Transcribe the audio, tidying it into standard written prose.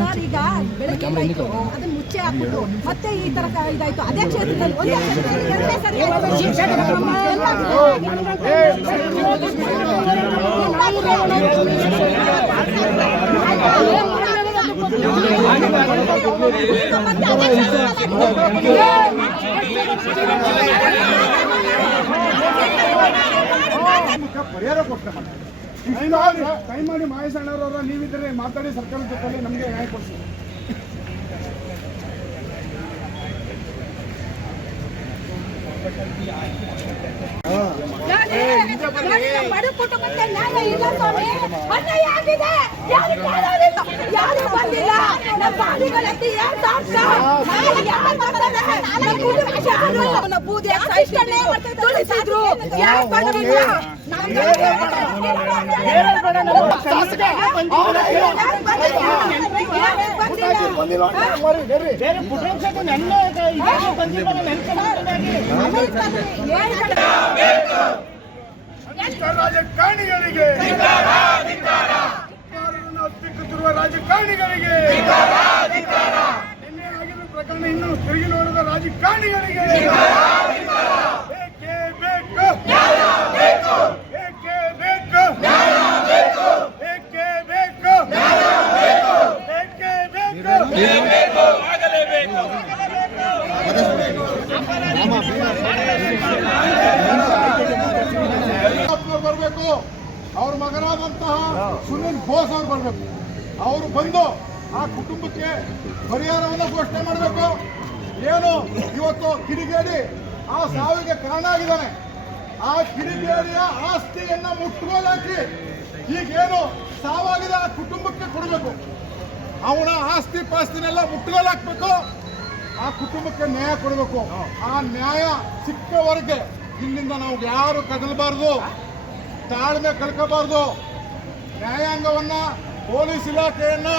Sir ಈಗ ಬೆಳಗ್ಗೆ ಆಯ್ತು ಅದನ್ನ ಮುಚ್ಚೆ ಹಾಕ್ಬಿಟ್ಟು ಮತ್ತೆ ಈ ತರ ಇದಾಯ್ತು. ಅದೇ ಕ್ಷೇತ್ರದಲ್ಲಿ ಒಂದೇ ಕ್ಷೇತ್ರದಲ್ಲಿ ಎರಡನೇ ಸರಿ ಪರಿಹಾರ ಕೊಡ್ತೇವೆ ಕೈ ಮಾಡಿ ಮಹೇಶ್ ಅಣ್ಣವರ ನೀವಿದ್ರೆ ಮಾತಾಡಿ ಸರ್ಕಾರದ ಜೊತೆ ನಮಗೆ ನ್ಯಾಯ ಕೊಡ್ತೀವಿ. ಬಡ ಕುಟುಂಬಕ್ಕೆ ನ್ಯಾಯ ಇಲ್ಲ ಸ್ವಾಮಿ. ಅನ್ಯಾಯ ಆಗಿದೆ. ಯಾರು ಕೇಳೋದಿಲ್ಲ, ಯಾರು ಬಂದಿಲ್ಲ. ನಮ್ಮ ಬಾಡಿಗಳಲ್ಲಿ ಏನ್ ಸಾಕ್ಷ ಯಾರು ಮಾಡ್ತಾರೆ? ನಮ್ಮ ಬೂದಿ ತುಳಿಸಿದ್ರು ಯಾರು ಬಂದಿಲ್ಲ. ರಾಜಕಾರಣಿಗಳಿಗೆ ಅಸ್ತಿತ್ವ ರಾಜಕಾರಣಿಗಳಿಗೆ ನಿನ್ನೆ ಆಗಿರುವ ಪ್ರಕರಣ ಇನ್ನು ತಿರುಗಿ ನೋಡಿದ ರಾಜಕಾರಣಿಗಳಿಗೆ ಬೇಕೇ ಬೇಕು, ಬೇಕೇ ಬೇಕು, ಬೇಕೇ ಬೇಕು, ಬೇಕೇ ಬೇಕು, ಆಗಲೇಬೇಕು. ಬರಬೇಕು. ಅವ್ರ ಮಗನಾದಂತಹ ಸುನಿಲ್ ಬೋಸ್ ಅವ್ರು ಬರಬೇಕು. ಅವರು ಬಂದು ಆ ಕುಟುಂಬಕ್ಕೆ ಪರಿಹಾರವನ್ನು ಘೋಷಣೆ ಮಾಡಬೇಕು. ಏನು ಇವತ್ತು ಕಿಡಿಗೇಡಿ ಆ ಸಾವಿಗೆ ಕಾರಣ ಆಗಿದ್ದಾನೆ, ಆ ಕಿಡಿಗೇಡಿಯ ಆಸ್ತಿಯನ್ನ ಮುಟ್ಟುಗೋಲಾಕಿ ಈಗೇನು ಸಾವಾಗಿದೆ ಆ ಕುಟುಂಬಕ್ಕೆ ಕೊಡಬೇಕು. ಅವನ ಆಸ್ತಿ ಪಾಸ್ತಿನೆಲ್ಲ ಮುಟ್ಟುಗೋಲಾಕ್ಬೇಕು. ಆ ಕುಟುಂಬಕ್ಕೆ ನ್ಯಾಯ ಕೊಡಬೇಕು. ಆ ನ್ಯಾಯ ಸಿಕ್ಕವರೆಗೆ ಇಲ್ಲಿಂದ ನಾವು ಯಾರು ಕದಲಬಾರ್ದು, ತಾಳ್ಮೆ ಕಳ್ಕೋಬಾರ್ದು. ನ್ಯಾಯಾಂಗವನ್ನ, ಪೊಲೀಸ್ ಇಲಾಖೆಯನ್ನ